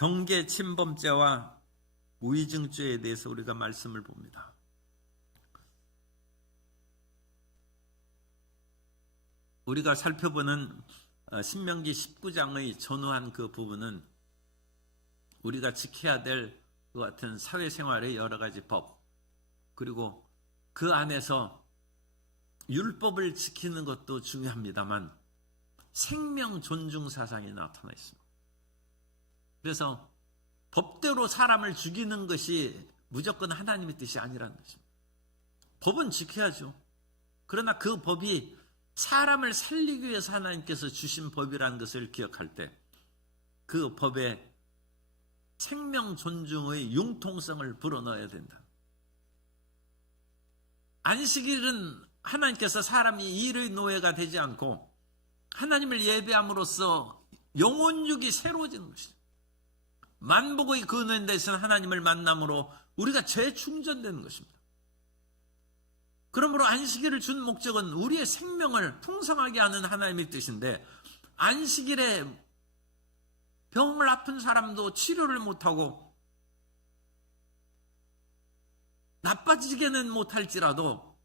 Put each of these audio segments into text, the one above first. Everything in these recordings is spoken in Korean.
경계 침범죄와 무이증죄에 대해서 우리가 말씀을 봅니다. 우리가 살펴보는 신명기 19장의 전후한 그 부분은 우리가 지켜야 될 그 같은 사회생활의 여러 가지 법, 그리고 그 안에서 율법을 지키는 것도 중요합니다만 생명 존중 사상이 나타나 있습니다. 그래서 법대로 사람을 죽이는 것이 무조건 하나님의 뜻이 아니라는 것입니다. 법은 지켜야죠. 그러나 그 법이 사람을 살리기 위해서 하나님께서 주신 법이라는 것을 기억할 때 그 법에 생명 존중의 융통성을 불어넣어야 된다. 안식일은 하나님께서 사람이 일의 노예가 되지 않고 하나님을 예배함으로써 영혼육이 새로워지는 것이죠. 만복의 근원에 대해서는 하나님을 만남으로 우리가 재충전되는 것입니다. 그러므로 안식일을 준 목적은 우리의 생명을 풍성하게 하는 하나님의 뜻인데, 안식일에 병을 아픈 사람도 치료를 못하고 나빠지게는 못할지라도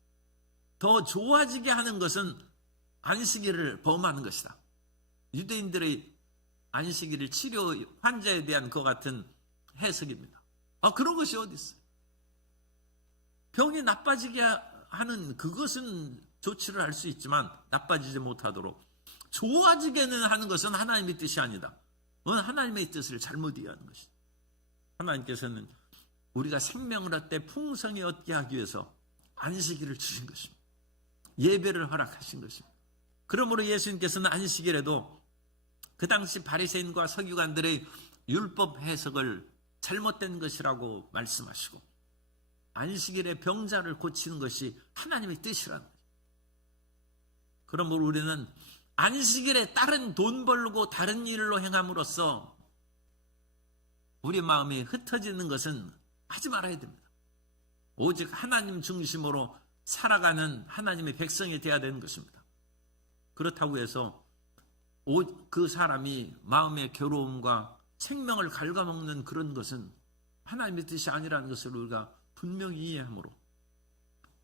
더 좋아지게 하는 것은 안식일을 범하는 것이다. 유대인들의 안식일을 치료 환자에 대한 그 같은 해석입니다. 그런 것이 어디 있어요? 병이 나빠지게 하는 그것은 조치를 할 수 있지만 나빠지지 못하도록 좋아지게는 하는 것은 하나님의 뜻이 아니다. 하나님의 뜻을 잘못 이해하는 것이다. 하나님께서는 우리가 생명을 얻되 풍성히 얻게 하기 위해서 안식일을 주신 것입니다. 예배를 허락하신 것입니다. 그러므로 예수님께서는 안식일에도 그 당시 바리새인과 서기관들의 율법 해석을 잘못된 것이라고 말씀하시고, 안식일에 병자를 고치는 것이 하나님의 뜻이라는 거죠. 그러므로 우리는 안식일에 다른 돈 벌고 다른 일로 행함으로써 우리 마음이 흩어지는 것은 하지 말아야 됩니다. 오직 하나님 중심으로 살아가는 하나님의 백성이 되어야 되는 것입니다. 그렇다고 해서 그 사람이 마음의 괴로움과 생명을 갉아먹는 그런 것은 하나님의 뜻이 아니라는 것을 우리가 분명히 이해하므로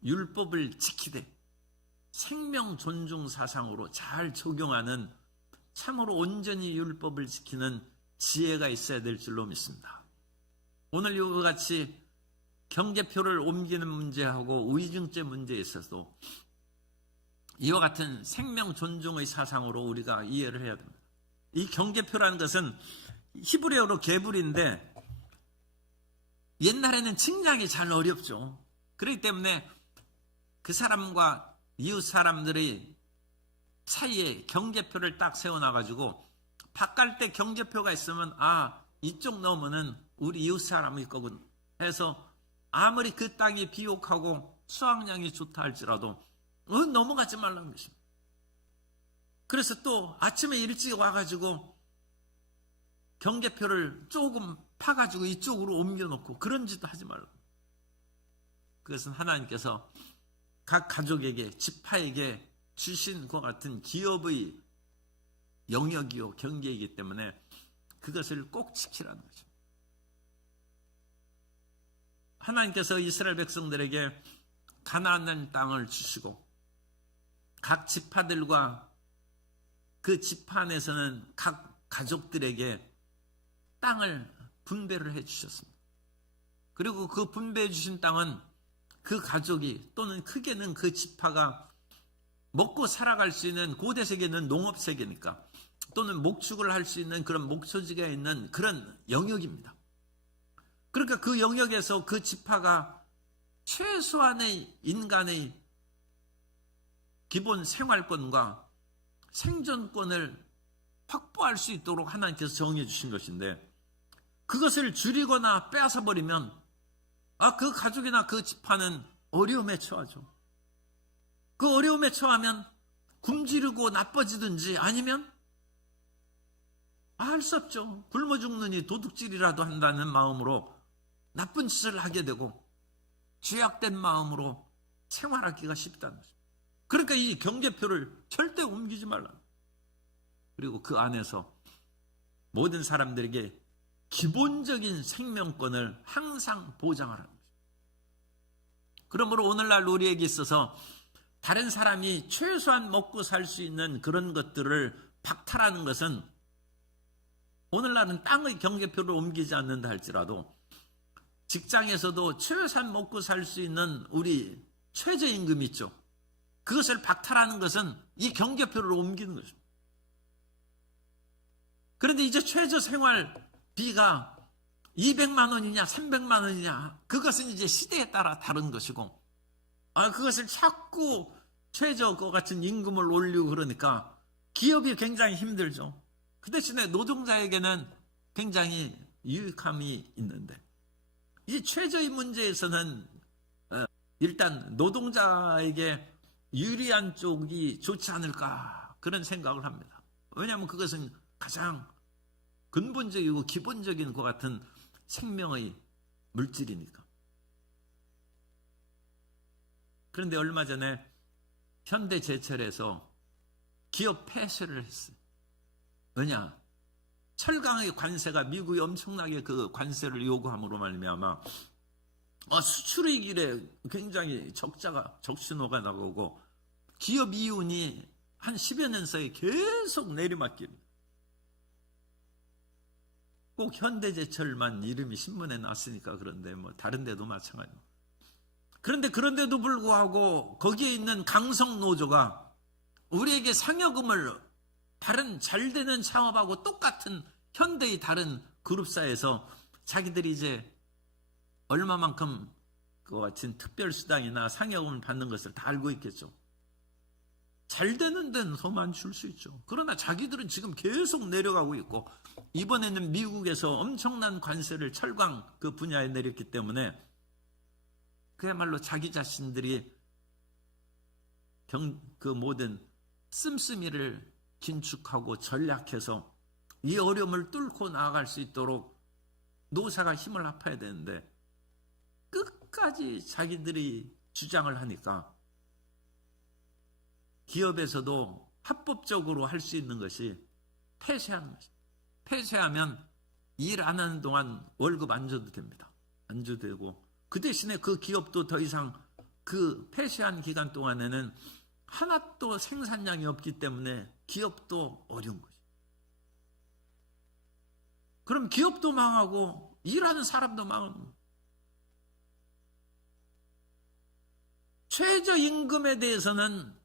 율법을 지키되 생명 존중 사상으로 잘 적용하는, 참으로 온전히 율법을 지키는 지혜가 있어야 될 줄로 믿습니다. 오늘 이와 같이 경계표를 옮기는 문제하고 우의증죄 문제에 있어서도 이와 같은 생명 존중의 사상으로 우리가 이해를 해야 됩니다. 이 경계표라는 것은 히브리어로 게불인데 옛날에는 측량이 잘 어렵죠. 그렇기 때문에 그 사람과 이웃 사람들의 사이에 경계표를 딱 세워놔가지고 바깥 때 경계표가 있으면 이쪽 넘으면 우리 이웃 사람일 거군 해서 아무리 그 땅이 비옥하고 수확량이 좋다 할지라도 넘어가지 말라는 것입니다. 그래서 또 아침에 일찍 와가지고 경계표를 조금 파가지고 이쪽으로 옮겨놓고 그런 짓도 하지 말라고. 그것은 하나님께서 각 가족에게, 지파에게 주신 것 같은 기업의 영역이요 경계이기 때문에 그것을 꼭 지키라는 거죠. 하나님께서 이스라엘 백성들에게 가나안 땅을 주시고 각 지파들과 그 지파 안에서는 각 가족들에게 땅을 분배를 해주셨습니다. 그리고 그 분배해 주신 땅은 그 가족이 또는 크게는 그 지파가 먹고 살아갈 수 있는, 고대 세계는 농업 세계니까 또는 목축을 할 수 있는 그런 목초지가 있는 그런 영역입니다. 그러니까 그 영역에서 그 지파가 최소한의 인간의 기본 생활권과 생존권을 확보할 수 있도록 하나님께서 정해 주신 것인데, 그것을 줄이거나 빼앗아버리면 그 가족이나 그 지파는 어려움에 처하죠. 그 어려움에 처하면 굶주리고 나빠지든지 아니면 할 수 없죠. 굶어 죽느니 도둑질이라도 한다는 마음으로 나쁜 짓을 하게 되고 죄악된 마음으로 생활하기가 쉽다는 거죠. 그러니까 이 경계표를 절대 옮기지 말라. 그리고 그 안에서 모든 사람들에게 기본적인 생명권을 항상 보장하라는 거죠. 그러므로 오늘날 우리에게 있어서 다른 사람이 최소한 먹고 살 수 있는 그런 것들을 박탈하는 것은, 오늘날은 땅의 경계표를 옮기지 않는다 할지라도 직장에서도 최소한 먹고 살 수 있는 우리 최저임금 있죠. 그것을 박탈하는 것은 이 경계표를 옮기는 거죠. 그런데 이제 최저생활비가 200만 원이냐 300만 원이냐, 그것은 이제 시대에 따라 다른 것이고, 그것을 자꾸 최저거 같은 임금을 올리고 그러니까 기업이 굉장히 힘들죠. 그 대신에 노동자에게는 굉장히 유익함이 있는데, 이 최저의 문제에서는 일단 노동자에게 유리한 쪽이 좋지 않을까, 그런 생각을 합니다. 왜냐하면 그것은 가장 근본적이고 기본적인 것 같은 생명의 물질이니까. 그런데 얼마 전에 현대제철에서 기업 폐쇄를 했어요. 왜냐? 철강의 관세가, 미국이 엄청나게 그 관세를 요구함으로 말미암아 수출의 길에 굉장히 적신호가 나오고, 기업 이윤이 한 10여 년 사이에 계속 내리막깁니다. 꼭 현대제철만 이름이 신문에 났으니까 그런데 뭐 다른 데도 마찬가지로. 그런데 그런데도 불구하고 거기에 있는 강성노조가 우리에게 상여금을 다른 잘 되는 창업하고 똑같은 현대의 다른 그룹사에서 자기들이 이제 얼마만큼 그와 같은 특별수당이나 상여금을 받는 것을 다 알고 있겠죠. 잘 되는 데는 더만 줄 수 있죠. 그러나 자기들은 지금 계속 내려가고 있고, 이번에는 미국에서 엄청난 관세를 철강 그 분야에 내렸기 때문에 그야말로 자기 자신들이 그 모든 씀씀이를 긴축하고 전략해서 이 어려움을 뚫고 나아갈 수 있도록 노사가 힘을 합해야 되는데, 끝까지 자기들이 주장을 하니까 기업에서도 합법적으로 할 수 있는 것이 폐쇄하는 것입니다. 폐쇄하면 일 안 하는 동안 월급 안 줘도 됩니다. 안 줘도 되고, 그 대신에 그 기업도 더 이상 그 폐쇄한 기간 동안에는 하나도 생산량이 없기 때문에 기업도 어려운 거죠. 그럼 기업도 망하고 일하는 사람도 망하는 거예요. 최저임금에 대해서는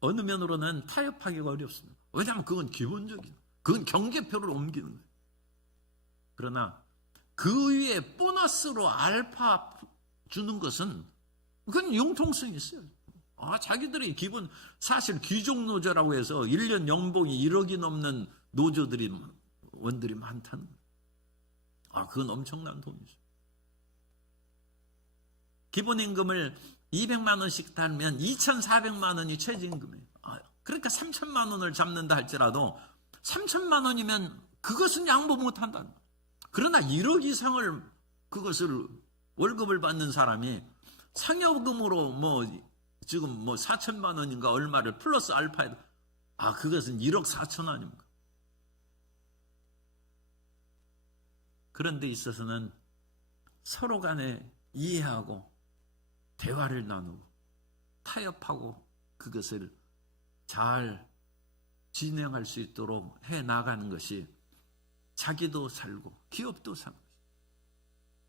어느 면으로는 타협하기가 어렵습니다. 왜냐하면 그건 기본적인, 그건 경계표를 옮기는 거예요. 그러나 그 위에 보너스로 알파 주는 것은 그건 융통성이 있어요. 자기들이 기본, 사실 귀족노조라고 해서 1년 연봉이 1억이 넘는 원들이 많다는 거예요. 그건 엄청난 돈이죠. 기본임금을 200만 원씩 달면 2,400만 원이 최저임금이에요. 그러니까 3천만 원을 잡는다 할지라도 3천만 원이면 그것은 양보 못한다. 그러나 1억 이상을 그것을 월급을 받는 사람이 상여금으로 지금 4천만 원인가 얼마를 플러스 알파에, 그것은 1억 4천 아닙니까? 그런 데 있어서는 서로 간에 이해하고 대화를 나누고 타협하고 그것을 잘 진행할 수 있도록 해 나가는 것이 자기도 살고 기업도 사는 것입니다.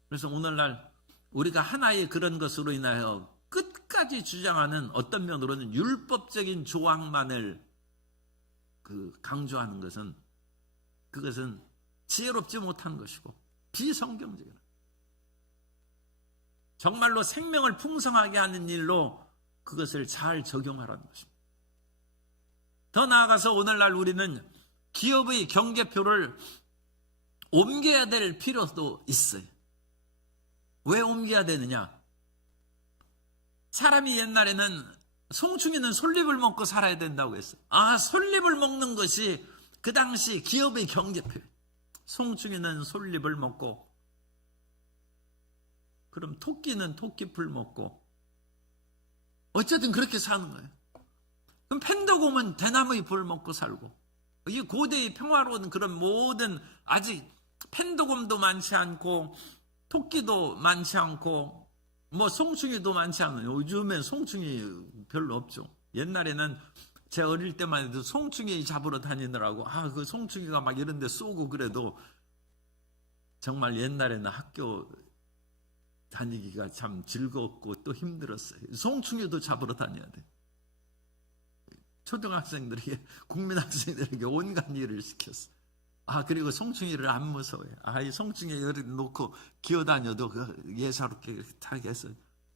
그래서 오늘날 우리가 하나의 그런 것으로 인하여 끝까지 주장하는, 어떤 면으로는 율법적인 조항만을 강조하는 것은, 그것은 지혜롭지 못한 것이고 비성경적이다. 정말로 생명을 풍성하게 하는 일로 그것을 잘 적용하라는 것입니다. 더 나아가서 오늘날 우리는 기업의 경계표를 옮겨야 될 필요도 있어요. 왜 옮겨야 되느냐? 사람이 옛날에는 송충이는 솔잎을 먹고 살아야 된다고 했어요. 솔잎을 먹는 것이 그 당시 기업의 경계표예요. 송충이는 솔잎을 먹고, 그럼 토끼는 토끼풀 먹고, 어쨌든 그렇게 사는 거예요. 그럼 펜더곰은 대나무의 풀 먹고 살고, 이 고대의 평화로운 그런 모든 아직 펜도곰도 많지 않고 토끼도 많지 않고 뭐 송충이도 많지 않아요. 요즘엔 송충이 별로 없죠. 옛날에는 제 어릴 때만 해도 송충이 잡으러 다니느라고 그 송충이가 막 이런 데 쏘고 그래도 정말 옛날에는 학교 다니기가 참 즐겁고 또 힘들었어요. 송충이도 잡으러 다녀야 돼. 초등학생들에게 국민학생들에게 온갖 일을 시켰어. 그리고 송충이를 안 무서워해. 이 송충이 여기 놓고 기어다녀도 예사롭게 딱 해서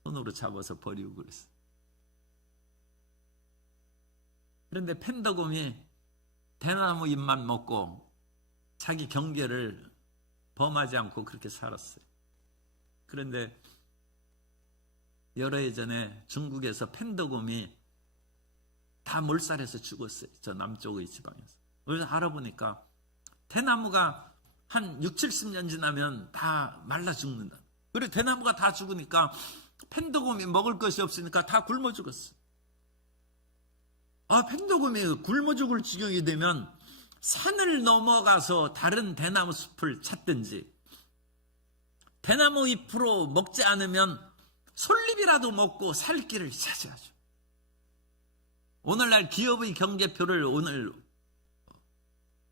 손으로 잡아서 버리고 그랬어. 그런데 펜더곰이 대나무 잎만 먹고 자기 경계를 범하지 않고 그렇게 살았어요. 그런데 여러 해 전에 중국에서 펜더곰이 다 몰살해서 죽었어요. 저 남쪽의 지방에서. 그래서 알아보니까 대나무가 한 6, 70년 지나면 다 말라 죽는다. 그리고 대나무가 다 죽으니까 펜더곰이 먹을 것이 없으니까 다 굶어 죽었어. 펜더곰이 굶어 죽을 지경이 되면 산을 넘어가서 다른 대나무 숲을 찾든지 대나무 잎으로 먹지 않으면 솔잎이라도 먹고 살 길을 찾아야죠. 오늘날 기업의 경제표를 오늘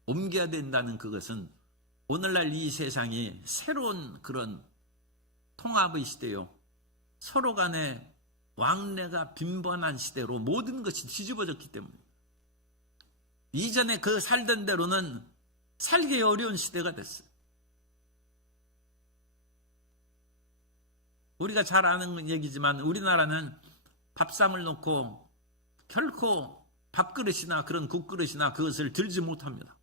옮겨야 된다는 그것은 오늘날 이 세상이 새로운 그런 통합의 시대요. 서로 간에 왕래가 빈번한 시대로 모든 것이 뒤집어졌기 때문에 이전에 그 살던 대로는 살기 어려운 시대가 됐어요. 우리가 잘 아는 얘기지만 우리나라는 밥상을 놓고 결코 밥그릇이나 그런 국그릇이나 그것을 들지 못합니다.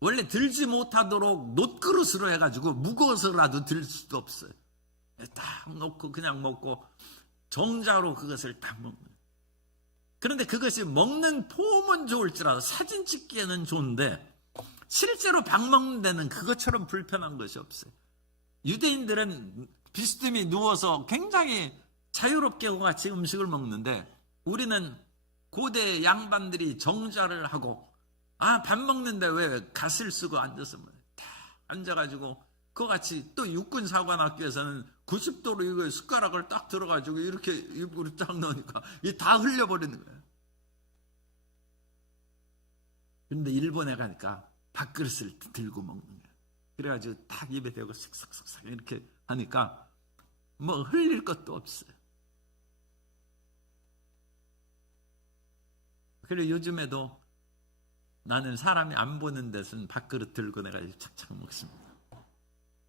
원래 들지 못하도록 놋그릇으로 해가지고 무거워서라도 들 수도 없어요. 딱 놓고 그냥 먹고 정자로 그것을 딱 먹는. 그런데 그것이 먹는 폼은 좋을지라도 사진 찍기에는 좋은데 실제로 밥 먹는 데는 그것처럼 불편한 것이 없어요. 유대인들은 비스듬히 누워서 굉장히 자유롭게 같이 음식을 먹는데 우리는 고대 양반들이 정자를 하고 밥 먹는데 왜 갓을 쓰고 앉아서 다 앉아가지고 그거 같이 또 육군사관학교에서는 90도로 이거 숟가락을 딱 들어가지고 이렇게 입으로 딱 넣으니까 이 다 흘려버리는 거예요. 그런데 일본에 가니까 밥그릇을 들고 먹는 거예요. 그래가지고 딱 입에 대고 슥슥슥슥 이렇게 하니까 뭐 흘릴 것도 없어요. 그리고 요즘에도 나는 사람이 안 보는 데서는 밥그릇 들고 내가 착착 먹습니다.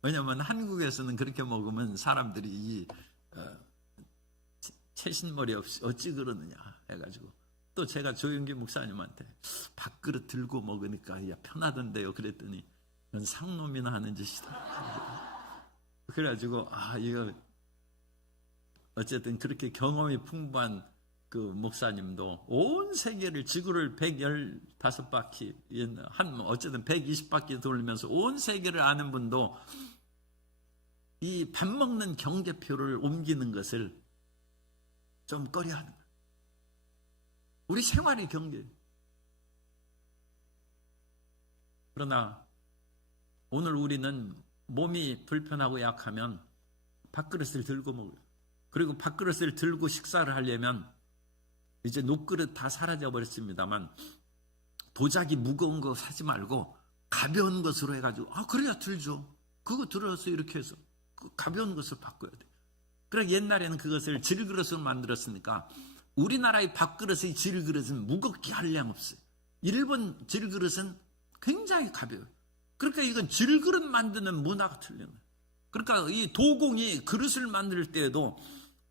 왜냐하면 한국에서는 그렇게 먹으면 사람들이 채신머리 없이 어찌 그러느냐 해가지고 또 제가 조영기 목사님한테 밥그릇 들고 먹으니까 편하던데요 그랬더니 그건 상놈이나 하는 짓이다. 그래가지고 이거 어쨌든 그렇게 경험이 풍부한 그 목사님도 온 세계를 지구를 115바퀴 어쨌든 120바퀴 돌면서 온 세계를 아는 분도 이 밥 먹는 경제표를 옮기는 것을 좀 꺼려하는 거예요. 우리 생활이 경계. 그러나 오늘 우리는 몸이 불편하고 약하면 밥그릇을 들고 먹어요. 그리고 밥그릇을 들고 식사를 하려면 이제 녹그릇 다 사라져 버렸습니다만 도자기 무거운 거 사지 말고 가벼운 것으로 해가지고 그래야 들죠. 그거 들어서 이렇게 해서 가벼운 것을 바꿔야 돼. 그래 옛날에는 그것을 질그릇으로 만들었으니까 우리나라의 밥그릇의 질그릇은 무겁게 한량 없어요. 일본 질그릇은 굉장히 가벼워요. 그러니까 이건 질그릇 만드는 문화가 틀린 거예요. 그러니까 이 도공이 그릇을 만들 때에도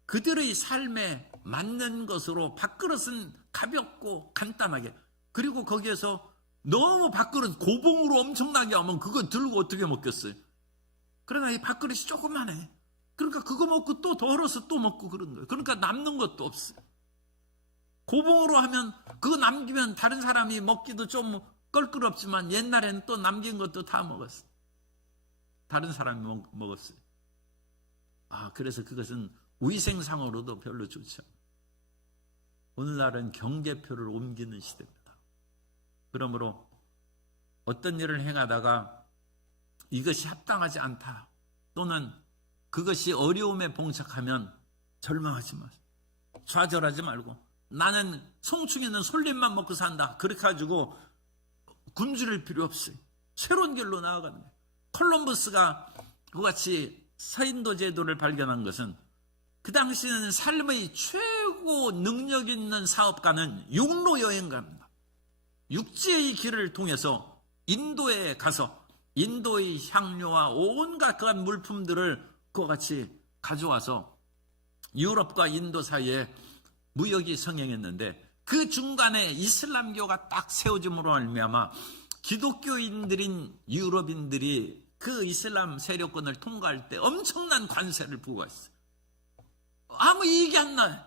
그들의 삶에 맞는 것으로 밥그릇은 가볍고 간단하게 그리고 거기에서 너무 밥그릇 고봉으로 엄청나게 하면 그거 들고 어떻게 먹겠어요. 그러나 이 밥그릇이 조그만해. 그러니까 그거 먹고 또 덜어서 또 먹고 그런 거예요. 그러니까 남는 것도 없어요. 고봉으로 하면 그거 남기면 다른 사람이 먹기도 좀 껄끄럽지만 옛날에는 또 남긴 것도 다 먹었어요. 다른 사람이 먹었어요. 그래서 그것은 위생상으로도 별로 좋지 않아요. 오늘날은 경계표를 옮기는 시대입니다. 그러므로 어떤 일을 행하다가 이것이 합당하지 않다, 또는 그것이 어려움에 봉착하면 절망하지 마세요. 좌절하지 말고, 나는 송충이는 솔잎만 먹고 산다, 그렇게 가지고 굶주릴 필요 없어요. 새로운 길로 나아가는 거예요. 콜럼버스가 그같이 서인도 제도를 발견한 것은, 그 당시에는 삶의 최고 능력 있는 사업가는 육로 여행가입니다. 육지의 길을 통해서 인도에 가서 인도의 향료와 온갖 그런 물품들을 그와 같이 가져와서 유럽과 인도 사이에 무역이 성행했는데, 그 중간에 이슬람교가 딱 세워짐으로 말미암아 기독교인들인 유럽인들이 그 이슬람 세력권을 통과할 때 엄청난 관세를 부과했어요. 아무 이익이 안 나요.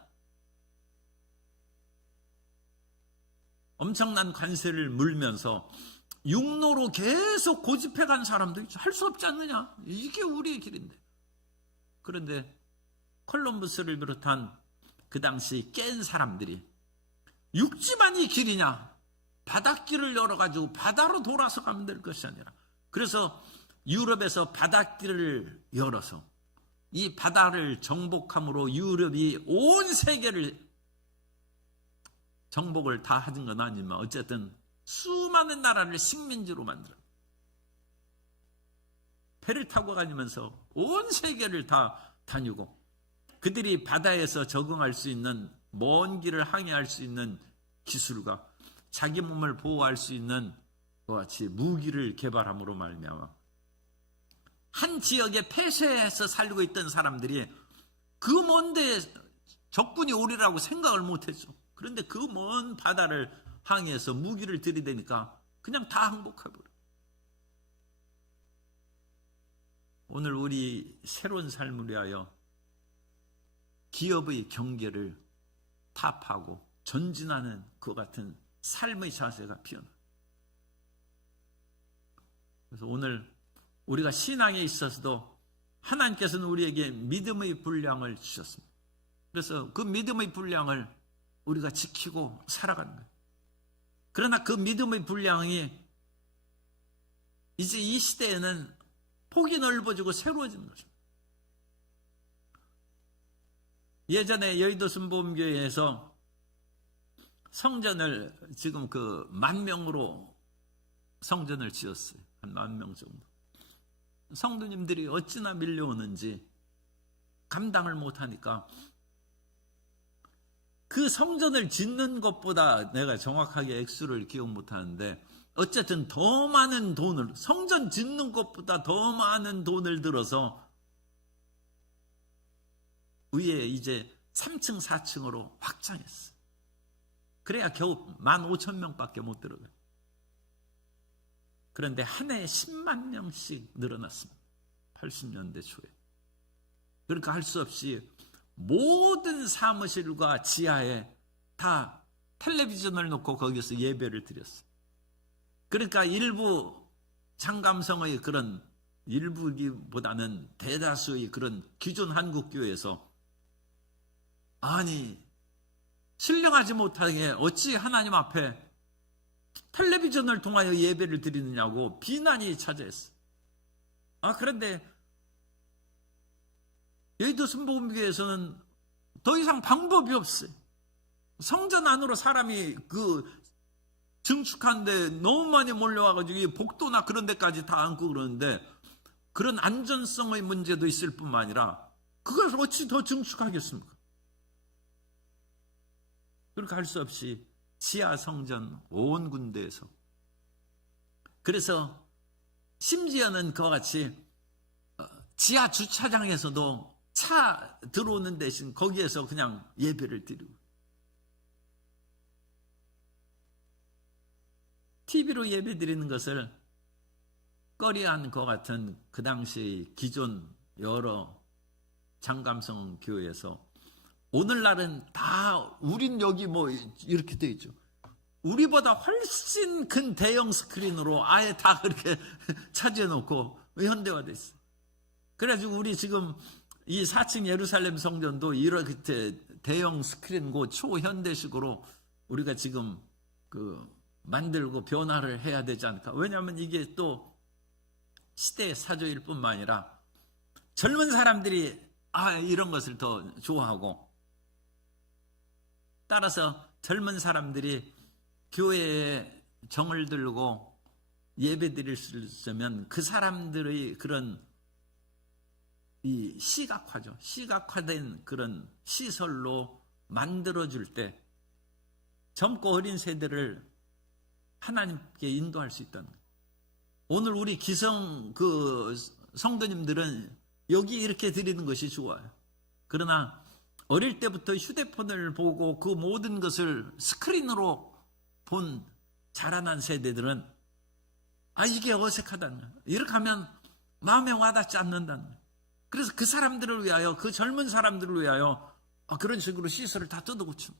엄청난 관세를 물면서 육로로 계속 고집해간 사람도 있죠. 할 수 없지 않느냐, 이게 우리의 길인데. 그런데 콜럼버스를 비롯한 그 당시 깬 사람들이 육지만이 길이냐, 바닷길을 열어가지고 바다로 돌아서 가면 될 것이 아니라, 그래서 유럽에서 바닷길을 열어서 이 바다를 정복함으로 유럽이 온 세계를 정복을 다 하는 건 아니지만 어쨌든 수많은 나라를 식민지로 만들어 배를 타고 다니면서 온 세계를 다 다니고, 그들이 바다에서 적응할 수 있는, 먼 길을 항해할 수 있는 기술과 자기 몸을 보호할 수 있는 그와 같이 무기를 개발함으로 말미암아 한 지역에 폐쇄해서 살고 있던 사람들이 그 먼데 적군이 오리라고 생각을 못했죠. 그런데 그 먼 바다를 항해해서 무기를 들이대니까 그냥 다 항복해버려. 오늘 우리 새로운 삶을 위하여 기업의 경계를 타파하고 전진하는 그 같은 삶의 자세가 피어나. 그래서 오늘 우리가 신앙에 있어서도 하나님께서는 우리에게 믿음의 분량을 주셨습니다. 그래서 그 믿음의 분량을 우리가 지키고 살아가는 거예요. 그러나 그 믿음의 분량이 이제 이 시대에는 폭이 넓어지고 새로워지는 것입니다. 예전에 여의도 순복음교회에서 성전을 지금 그 10,000명으로 성전을 지었어요. 한 10,000명 정도. 성도님들이 어찌나 밀려오는지 감당을 못하니까 그 성전을 짓는 것보다, 내가 정확하게 액수를 기억 못하는데 어쨌든 더 많은 돈을, 성전 짓는 것보다 더 많은 돈을 들어서 위에 이제 3층 4층으로 확장했어요. 그래야 겨우 15,000명밖에 못 들어가요. 그런데 한 해에 10만 명씩 늘어났습니다. 80년대 초에. 그러니까 할 수 없이 모든 사무실과 지하에 다 텔레비전을 놓고 거기서 예배를 드렸어요. 그러니까 일부 장감성의 그런, 일부기보다는 대다수의 그런 기존 한국교회에서, 아니 신령하지 못하게 어찌 하나님 앞에 텔레비전을 통하여 예배를 드리느냐고 비난이 찾아왔어요. 그런데 여의도 순복음교회에서는 더 이상 방법이 없어요. 성전 안으로 사람이 증축한데 너무 많이 몰려와가지고 복도나 그런 데까지 다 앉고 그러는데, 그런 안전성의 문제도 있을 뿐만 아니라 그걸 어찌 더 증축하겠습니까? 그렇게 할 수 없이 지하 성전 온 군데에서, 그래서 심지어는 그와 같이 지하 주차장에서도 차 들어오는 대신 거기에서 그냥 예배를 드리고, TV로 예배 드리는 것을 꺼려한 것 같은 그 당시 기존 여러 장감성 교회에서, 오늘날은 다 우린 여기 뭐 이렇게 돼 있죠. 우리보다 훨씬 큰 대형 스크린으로 아예 다 그렇게 차지해 놓고 현대화돼 있어요. 그래가지고 우리 지금 이 4층 예루살렘 성전도 이렇게 대형 스크린고 초현대식으로 우리가 지금 만들고 변화를 해야 되지 않을까. 왜냐하면 이게 또 시대의 사조일 뿐만 아니라 젊은 사람들이 이런 것을 더 좋아하고, 따라서 젊은 사람들이 교회에 정을 들고 예배 드릴 수 있으면 그 사람들의 그런 이 시각화된 그런 시설로 만들어줄 때 젊고 어린 세대를 하나님께 인도할 수 있다는 거예요. 오늘 우리 기성 성도님들은 여기 이렇게 드리는 것이 좋아요. 그러나 어릴 때부터 휴대폰을 보고 그 모든 것을 스크린으로 본 자라난 세대들은 이게 어색하다는 거예요. 이렇게 하면 마음에 와닿지 않는다는 거예요. 그래서 그 사람들을 위하여, 그 젊은 사람들을 위하여 그런 식으로 시설을 다 뜯어고쳐.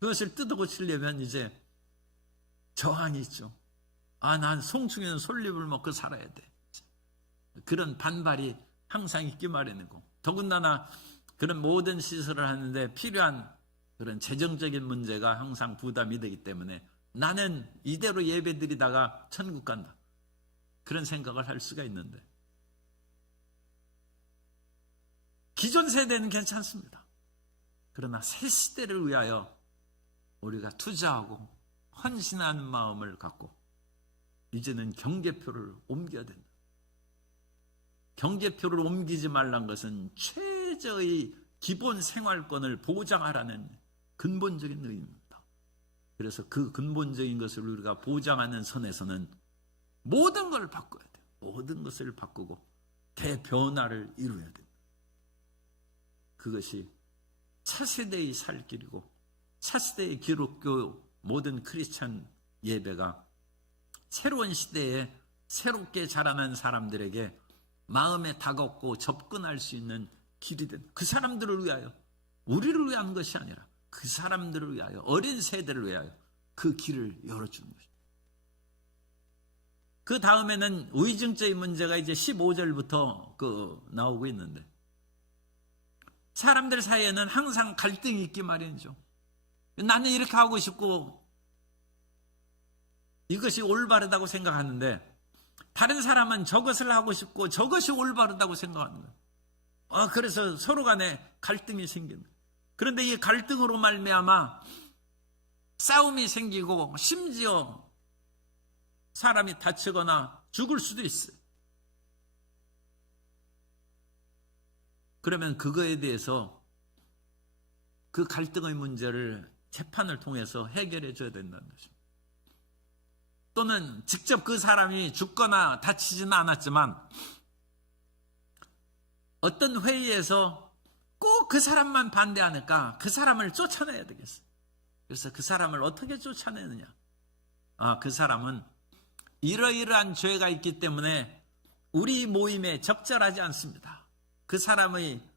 그것을 뜯어고치려면 이제 저항이 있죠. 난 송충에는 솔잎을 먹고 살아야 돼. 그런 반발이 항상 있기 마련이고, 더군다나 그런 모든 시설을 하는데 필요한 그런 재정적인 문제가 항상 부담이 되기 때문에 나는 이대로 예배 드리다가 천국 간다, 그런 생각을 할 수가 있는데, 기존 세대는 괜찮습니다. 그러나 새 시대를 위하여 우리가 투자하고 헌신하는 마음을 갖고 이제는 경계표를 옮겨야 된다. 경계표를 옮기지 말란 것은 최저의 기본 생활권을 보장하라는 근본적인 의미입니다. 그래서 그 근본적인 것을 우리가 보장하는 선에서는 모든 걸 바꿔야 돼요. 모든 것을 바꾸고 대변화를 이루어야 됩니다. 그것이 차세대의 살 길이고, 차세대의 기독교 모든 크리스찬 예배가 새로운 시대에 새롭게 자라난 사람들에게 마음에 다가오고 접근할 수 있는 길이 된, 그 사람들을 위하여, 우리를 위한 것이 아니라 그 사람들을 위하여, 어린 세대를 위하여 그 길을 열어주는 것입니다. 그 다음에는 의증죄의 문제가 이제 15절부터 나오고 있는데, 사람들 사이에는 항상 갈등이 있기 마련이죠. 나는 이렇게 하고 싶고 이것이 올바르다고 생각하는데, 다른 사람은 저것을 하고 싶고 저것이 올바르다고 생각하는 거예요. 그래서 서로 간에 갈등이 생기는 거예요. 그런데 이 갈등으로 말미암아 싸움이 생기고 심지어 사람이 다치거나 죽을 수도 있어요. 그러면 그거에 대해서 그 갈등의 문제를 재판을 통해서 해결해 줘야 된다는 것입니다. 또는 직접 그 사람이 죽거나 다치지는 않았지만 어떤 회의에서 꼭 그 사람만 반대하니까 그 사람을 쫓아내야 되겠어요. 그래서 그 사람을 어떻게 쫓아내느냐? 그 사람은 이러이러한 죄가 있기 때문에 우리 모임에 적절하지 않습니다. 그 사람의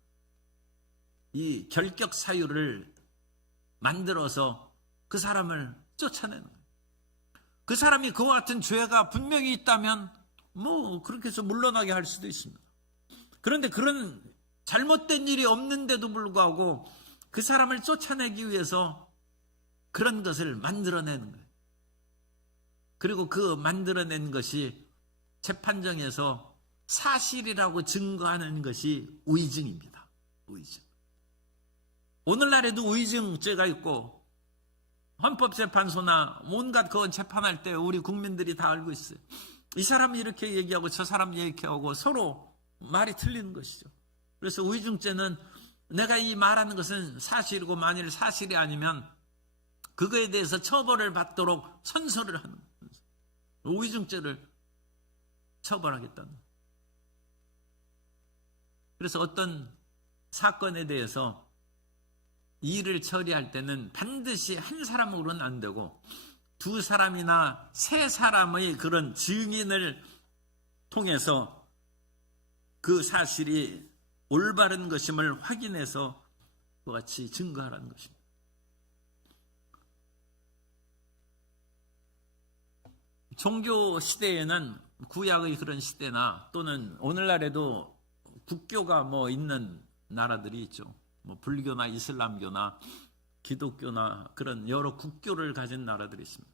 이 결격 사유를 만들어서 그 사람을 쫓아내는 거예요. 그 사람이 그와 같은 죄가 분명히 있다면 그렇게 해서 물러나게 할 수도 있습니다. 그런데 그런 잘못된 일이 없는데도 불구하고 그 사람을 쫓아내기 위해서 그런 것을 만들어내는 거예요. 그리고 그 만들어낸 것이 재판정에서 사실이라고 증거하는 것이 의증입니다. 의증. 오늘날에도 의증죄가 있고 헌법재판소나 온갖 그건 재판할 때 우리 국민들이 다 알고 있어요. 이 사람이 이렇게 얘기하고 저 사람이 이렇게 하고 서로 말이 틀리는 것이죠. 그래서 의증죄는 내가 이 말하는 것은 사실이고 만일 사실이 아니면 그거에 대해서 처벌을 받도록 선서를 하는 거예요. 의증죄를 처벌하겠다는 거예요. 그래서 어떤 사건에 대해서 일을 처리할 때는 반드시 한 사람으로는 안 되고 두 사람이나 세 사람의 그런 증인을 통해서 그 사실이 올바른 것임을 확인해서 그와 같이 증거하라는 것입니다. 종교 시대에는 구약의 그런 시대나 또는 오늘날에도 국교가 있는 나라들이 있죠. 불교나 이슬람교나 기독교나 그런 여러 국교를 가진 나라들이 있습니다.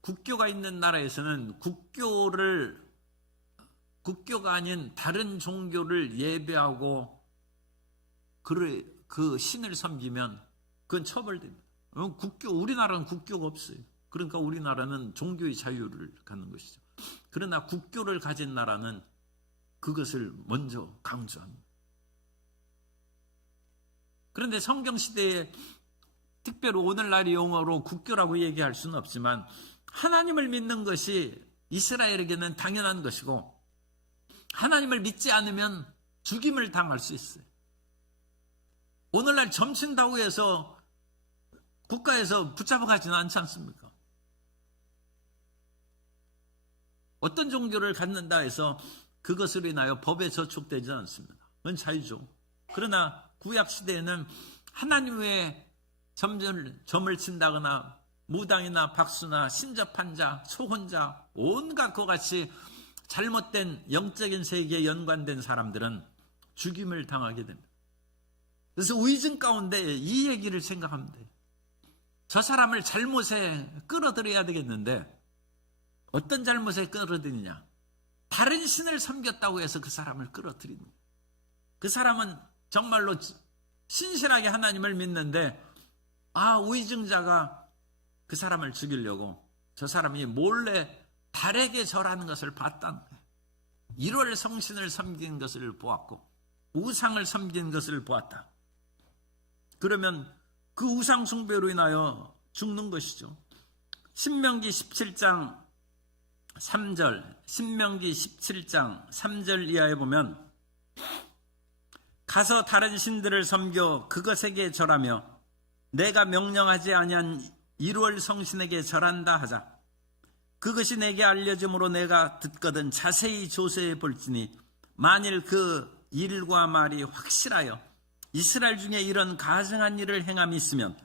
국교가 있는 나라에서는 국교가 아닌 다른 종교를 예배하고 그 신을 섬기면 그건 처벌됩니다. 우리나라는 국교가 없어요. 그러니까 우리나라는 종교의 자유를 갖는 것이죠. 그러나 국교를 가진 나라는 그것을 먼저 강조합니다. 그런데 성경시대에 특별히 오늘날의 용어로 국교라고 얘기할 수는 없지만 하나님을 믿는 것이 이스라엘에게는 당연한 것이고 하나님을 믿지 않으면 죽임을 당할 수 있어요. 오늘날 점친다고 해서 국가에서 붙잡아 가지는 않지 않습니까? 어떤 종교를 갖는다 해서 그것으로 인하여 법에 저촉되지 않습니다. 그건 자유죠. 그러나 구약시대에는 하나님 외에 점을 친다거나 무당이나 박수나 신접한 자, 초혼자, 온갖 것 같이 잘못된 영적인 세계에 연관된 사람들은 죽임을 당하게 됩니다. 그래서 의증 가운데 이 얘기를 생각하면 돼요. 저 사람을 잘못에 끌어들여야 되겠는데 어떤 잘못에 끌어들이냐? 다른 신을 섬겼다고 해서 그 사람을 끌어들이는 거예요. 그 사람은 정말로 신실하게 하나님을 믿는데 의증자가 그 사람을 죽이려고 저 사람이 몰래 달에게 절하는 것을 봤다는 거예요. 1월 성신을 섬긴 것을 보았고 우상을 섬긴 것을 보았다. 그러면 그 우상 숭배로 인하여 죽는 것이죠. 신명기 17장 3절, 신명기 17장 3절 이하에 보면 가서 다른 신들을 섬겨 그것에게 절하며 내가 명령하지 아니한 1월 성신에게 절한다 하자. 그것이 내게 알려짐으로 내가 듣거든 자세히 조사해 볼지니 만일 그 일과 말이 확실하여 이스라엘 중에 이런 가증한 일을 행함이 있으면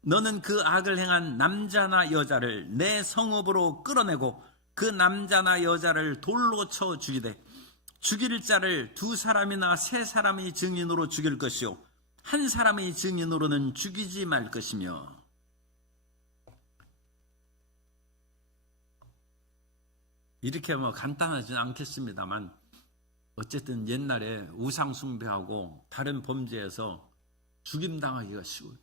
너는 그 악을 행한 남자나 여자를 내 성읍으로 끌어내고 그 남자나 여자를 돌로 쳐 죽이되 죽일 자를 2사람이나 3사람의 증인으로 죽일 것이요 한 사람의 증인으로는 죽이지 말 것이며. 이렇게 간단하지는 않겠습니다만 어쨌든 옛날에 우상 숭배하고 다른 범죄에서 죽임당하기가 쉬워요.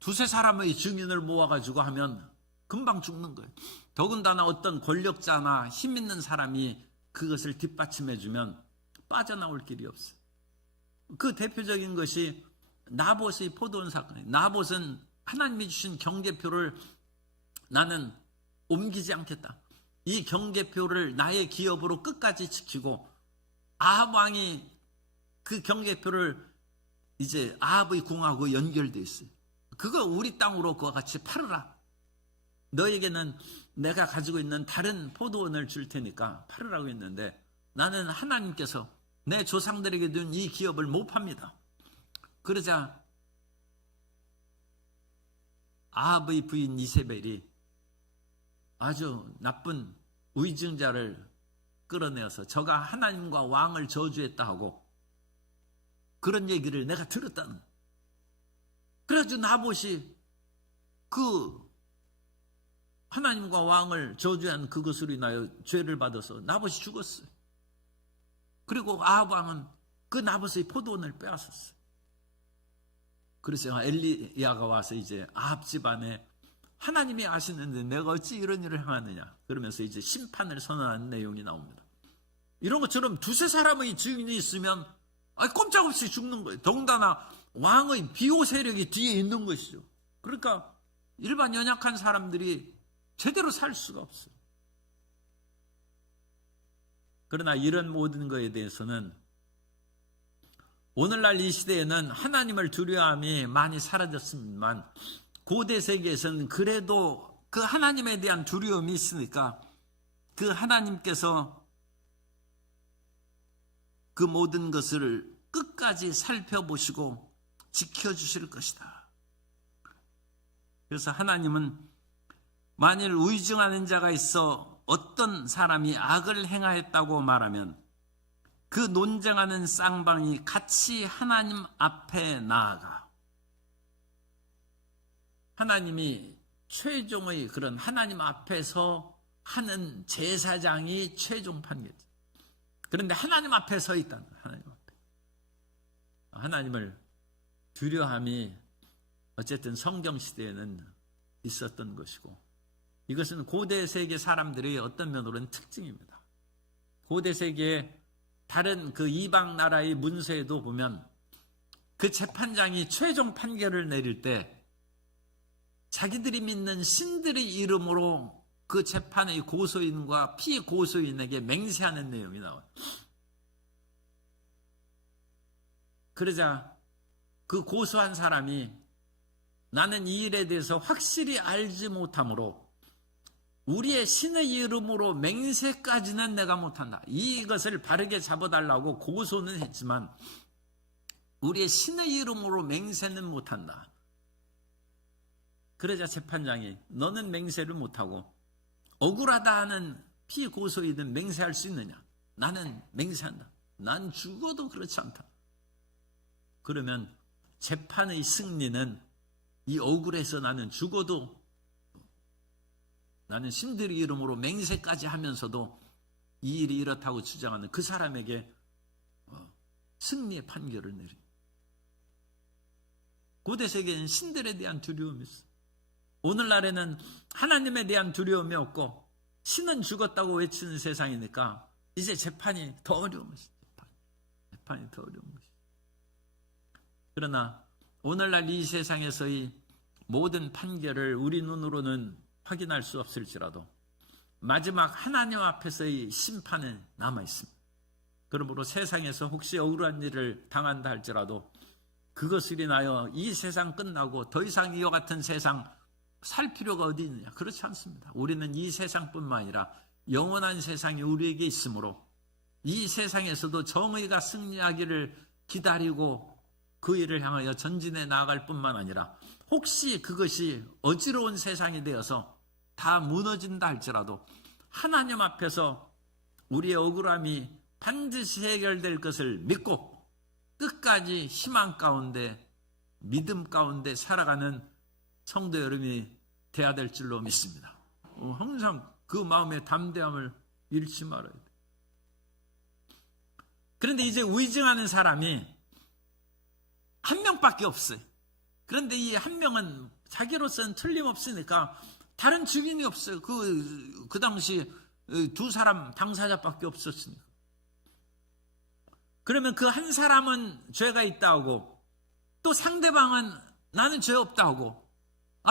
2-3사람의 증인을 모아가지고 하면 금방 죽는 거예요. 더군다나 어떤 권력자나 힘 있는 사람이 그것을 뒷받침해주면 빠져나올 길이 없어요. 그 대표적인 것이 나봇의 포도원 사건이에요. 나봇은 하나님이 주신 경계표를 나는 옮기지 않겠다. 이 경계표를 나의 기업으로 끝까지 지키고 아합 왕이 그 경계표를 이제 아합의 궁하고 연결되어 있어요. 그거 우리 땅으로 그와 같이 팔으라. 너에게는 내가 가지고 있는 다른 포도원을 줄 테니까 팔으라고 했는데 나는 하나님께서 내 조상들에게 준 이 기업을 못 팝니다. 그러자 아합의 부인 이세벨이 아주 나쁜 의증자를 끌어내어서 저가 하나님과 왕을 저주했다 하고 그런 얘기를 내가 들었다는 거예요. 그래가지고 나봇이 그 하나님과 왕을 저주한 그것으로 인하여 죄를 받아서 나봇이 죽었어요. 그리고 아합 왕은 그 나봇의 포도원을 빼앗았어요. 그래서 엘리야가 와서 이제 아합 집안에 하나님이 아시는데 내가 어찌 이런 일을 행하느냐 그러면서 이제 심판을 선언하는 내용이 나옵니다. 이런 것처럼 2-3사람의 증인이 있으면 꼼짝없이 죽는 거예요. 더군다나 왕의 비호 세력이 뒤에 있는 것이죠. 그러니까 일반 연약한 사람들이 제대로 살 수가 없어요. 그러나 이런 모든 것에 대해서는 오늘날 이 시대에는 하나님을 두려워함이 많이 사라졌습니다만 고대 세계에서는 그래도 그 하나님에 대한 두려움이 있으니까 그 하나님께서 그 모든 것을 끝까지 살펴보시고 지켜주실 것이다. 그래서 하나님은 만일 의증하는 자가 있어 어떤 사람이 악을 행하였다고 말하면 그 논쟁하는 쌍방이 같이 하나님 앞에 나아가 하나님이 최종의 그런 하나님 앞에서 하는 제사장이 최종 판결이죠. 그런데 하나님 앞에 서 있다는 거예요. 하나님 앞에. 하나님을 두려함이 어쨌든 성경 시대에는 있었던 것이고, 이것은 고대 세계 사람들의 어떤 면으로는 특징입니다. 고대 세계의 다른 그 이방 나라의 문서에도 보면 그 재판장이 최종 판결을 내릴 때 자기들이 믿는 신들의 이름으로 그 재판의 고소인과 피고소인에게 맹세하는 내용이 나와요. 그러자 그 고소한 사람이 나는 이 일에 대해서 확실히 알지 못하므로 우리의 신의 이름으로 맹세까지는 내가 못한다. 이것을 바르게 잡아달라고 고소는 했지만 우리의 신의 이름으로 맹세는 못한다. 그러자 재판장이 너는 맹세를 못하고 억울하다 하는 피고소인은 맹세할 수 있느냐? 나는 맹세한다. 난 죽어도 그렇지 않다. 그러면 재판의 승리는 이 억울해서 나는 죽어도 나는 신들의 이름으로 맹세까지 하면서도 이 일이 이렇다고 주장하는 그 사람에게 승리의 판결을 내립니다. 고대 세계에는 신들에 대한 두려움이 있어요. 오늘날에는 하나님에 대한 두려움이 없고 신은 죽었다고 외치는 세상이니까 이제 재판이 더 어려운 것이죠. 재판이 더 어려운 것이죠. 그러나 오늘날 이 세상에서의 모든 판결을 우리 눈으로는 확인할 수 없을지라도 마지막 하나님 앞에서의 심판은 남아있습니다. 그러므로 세상에서 혹시 억울한 일을 당한다 할지라도 그것을 인하여 이 세상 끝나고 더 이상 이와 같은 세상 살 필요가 어디 있느냐? 그렇지 않습니다. 우리는 이 세상뿐만 아니라 영원한 세상이 우리에게 있으므로 이 세상에서도 정의가 승리하기를 기다리고 그 일을 향하여 전진해 나아갈 뿐만 아니라 혹시 그것이 어지러운 세상이 되어서 다 무너진다 할지라도 하나님 앞에서 우리의 억울함이 반드시 해결될 것을 믿고 끝까지 희망 가운데 믿음 가운데 살아가는 성도 여러분이 돼야 될 줄로 믿습니다. 항상 그 마음의 담대함을 잃지 말아야 돼요. 그런데 이제 위증하는 사람이 한 명밖에 없어요. 그런데 이 한 명은 자기로서는 틀림없으니까 다른 증인이 없어요. 그 당시 두 사람 당사자밖에 없었으니까. 그러면 그 한 사람은 죄가 있다 하고 또 상대방은 나는 죄 없다 하고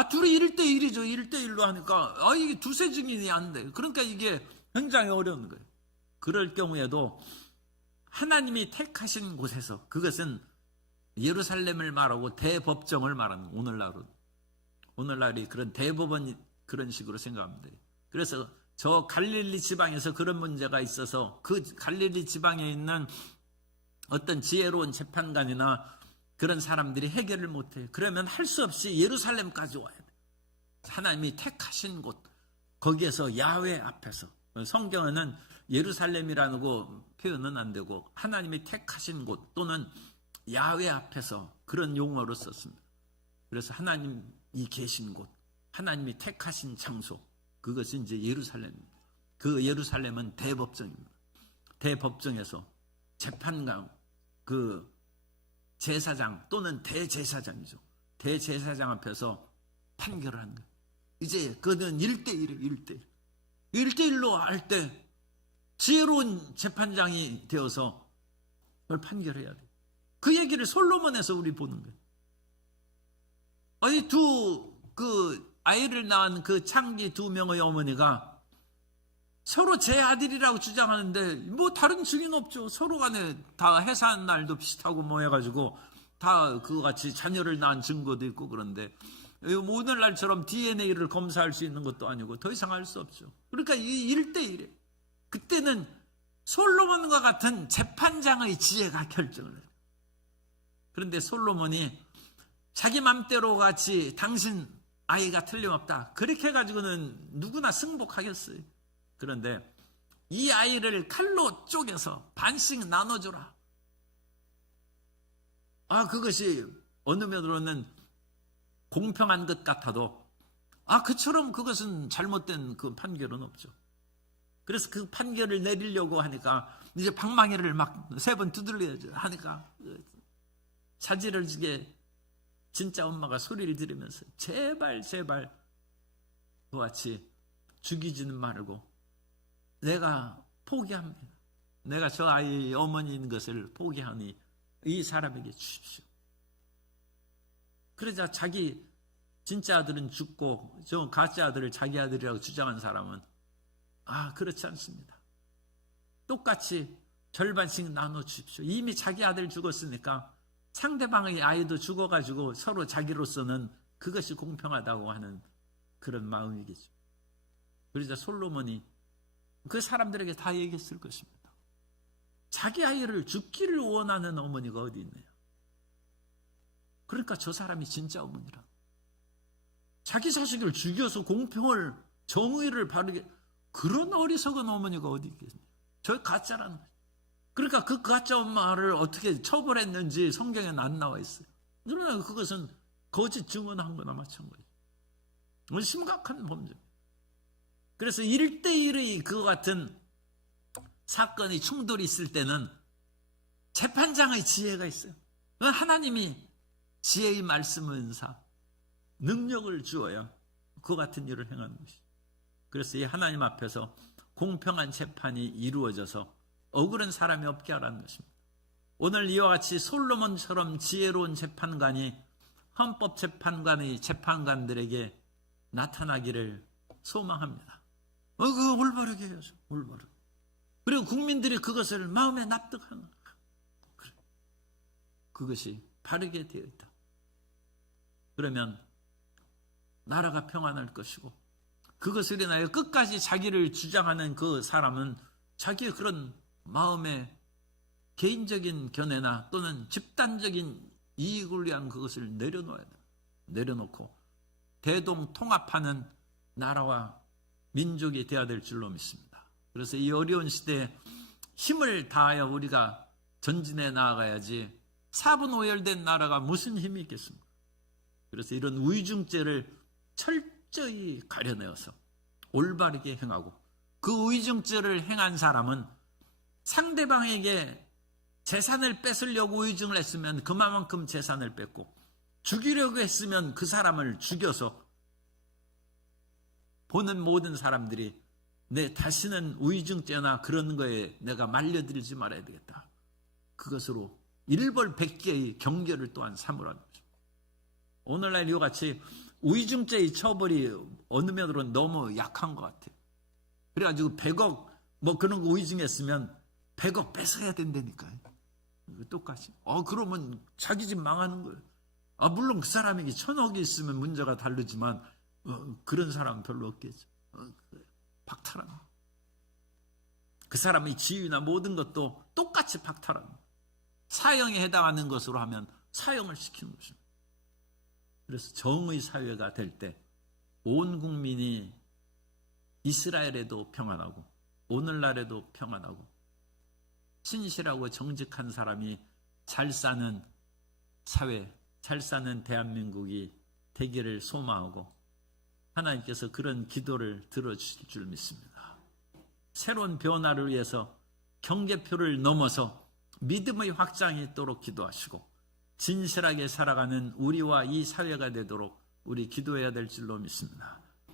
둘이 1대1이죠. 1대1로 하니까 이게 두세 증인이 안 돼요. 그러니까 이게 굉장히 어려운 거예요. 그럴 경우에도 하나님이 택하신 곳에서 그것은 예루살렘을 말하고 대법정을 말하는 오늘날이 그런 대법원 그런 식으로 생각합니다. 그래서 저 갈릴리 지방에서 그런 문제가 있어서 그 갈릴리 지방에 있는 어떤 지혜로운 재판관이나 그런 사람들이 해결을 못해요. 그러면 할 수 없이 예루살렘까지 와야 돼요. 하나님이 택하신 곳, 거기에서 야훼 앞에서. 성경에는 예루살렘이라는 거 표현은 안 되고 하나님이 택하신 곳 또는 야훼 앞에서 그런 용어로 썼습니다. 그래서 하나님이 계신 곳, 하나님이 택하신 장소, 그것이 이제 예루살렘입니다. 그 예루살렘은 대법정입니다. 대법정에서 재판관, 그 제사장 또는 대제사장이죠. 대제사장 앞에서 판결을 하는 거예요. 이제 그는 1대1이에요. 1대1로 할 때 지혜로운 재판장이 되어서 그걸 판결해야 돼요. 그 얘기를 솔로몬에서 우리 보는 거예요. 이 그 아이를 낳은 그 창기 2명의 어머니가 서로 제 아들이라고 주장하는데 뭐 다른 증인 없죠. 서로 간에 다 해산 날도 비슷하고 뭐 해가지고 다 그거 같이 자녀를 낳은 증거도 있고 그런데 오늘날처럼 DNA를 검사할 수 있는 것도 아니고 더 이상 할 수 없죠. 그러니까 이 1대1이에요. 그때는 솔로몬과 같은 재판장의 지혜가 결정을 해요. 그런데 솔로몬이 자기 맘대로 같이 당신 아이가 틀림없다 그렇게 해가지고는 누구나 승복하겠어요. 그런데 이 아이를 칼로 쪼개서 반씩 나눠줘라. 그것이 어느 면으로는 공평한 것 같아도 그처럼 그것은 잘못된 그 판결은 없죠. 그래서 그 판결을 내리려고 하니까 이제 방망이를 막 3번 두들려야죠. 하니까 자지를 지게 진짜 엄마가 소리를 지르면서 제발 그같이 죽이지는 말고 내가 포기합니다. 내가 저 아이의 어머니인 것을 포기하니 이 사람에게 주십시오. 그러자 자기 진짜 아들은 죽고 저 가짜 아들을 자기 아들이라고 주장한 사람은 그렇지 않습니다. 똑같이 절반씩 나눠 주십시오. 이미 자기 아들 죽었으니까 상대방의 아이도 죽어가지고 서로 자기로서는 그것이 공평하다고 하는 그런 마음이겠죠. 그러자 솔로몬이 그 사람들에게 다 얘기했을 것입니다. 자기 아이를 죽기를 원하는 어머니가 어디 있느냐. 그러니까 저 사람이 진짜 어머니라. 자기 자식을 죽여서 공평을, 정의를 바르게, 그런 어리석은 어머니가 어디 있겠습니까? 저 가짜라는 거죠. 그러니까 그 가짜 엄마를 어떻게 처벌했는지 성경에는 안 나와 있어요. 그러나 그것은 거짓 증언한 거나 마찬가지예요. 심각한 범죄입니다. 그래서 1대1의 그와 같은 사건이 충돌이 있을 때는 재판장의 지혜가 있어요. 하나님이 지혜의 말씀을 은사, 능력을 주어야 그와 같은 일을 행하는 것이죠. 그래서 이 하나님 앞에서 공평한 재판이 이루어져서 억울한 사람이 없게 하라는 것입니다. 오늘 이와 같이 솔로몬처럼 지혜로운 재판관이 헌법재판관의 재판관들에게 나타나기를 소망합니다. 그거 올바르게 해야죠. 올바르게. 그리고 국민들이 그것을 마음에 납득하는 그래. 그것이 바르게 되어 있다. 그러면 나라가 평안할 것이고 그것을 인하여 끝까지 자기를 주장하는 그 사람은 자기의 그런 마음의 개인적인 견해나 또는 집단적인 이익을 위한 그것을 내려놓아야 돼. 내려놓고 대동통합하는 나라와 민족이 되어야 될 줄로 믿습니다. 그래서 이 어려운 시대에 힘을 다하여 우리가 전진해 나아가야지 사분오열된 나라가 무슨 힘이 있겠습니까? 그래서 이런 위중죄를 철저히 가려내어서 올바르게 행하고 그 위중죄를 행한 사람은 상대방에게 재산을 뺏으려고 위중을 했으면 그만큼 재산을 뺏고 죽이려고 했으면 그 사람을 죽여서 보는 모든 사람들이 내 다시는 위중죄나 그런 거에 내가 말려들지 말아야 되겠다. 그것으로 일벌백계의 경계를 또한 삼으라는 거죠. 오늘날 이와 같이 위중죄의 처벌이 어느 면으로는 너무 약한 것 같아요. 그래가지고 100억 뭐 그런 거 위중했으면 100억 뺏어야 된다니까요. 똑같이. 그러면 자기 집 망하는 거예요. 물론 그 사람에게 1000억이 있으면 문제가 다르지만 그런 사람은 별로 없겠죠. 박탈하는 거. 그 사람의 지위나 모든 것도 똑같이 박탈하는 거. 사형에 해당하는 것으로 하면 사형을 시키는 것입니다. 그래서 정의 사회가 될 때 온 국민이 이스라엘에도 평안하고 오늘날에도 평안하고 신실하고 정직한 사람이 잘 사는 사회, 잘 사는 대한민국이 되기를 소망하고 하나님께서 그런 기도를 들어주실 줄 믿습니다. 새로운 변화를 위해서 경계표를 넘어서 믿음의 확장이 있도록 기도하시고 진실하게 살아가는 우리와 이 사회가 되도록 우리 기도해야 될 줄로 믿습니다.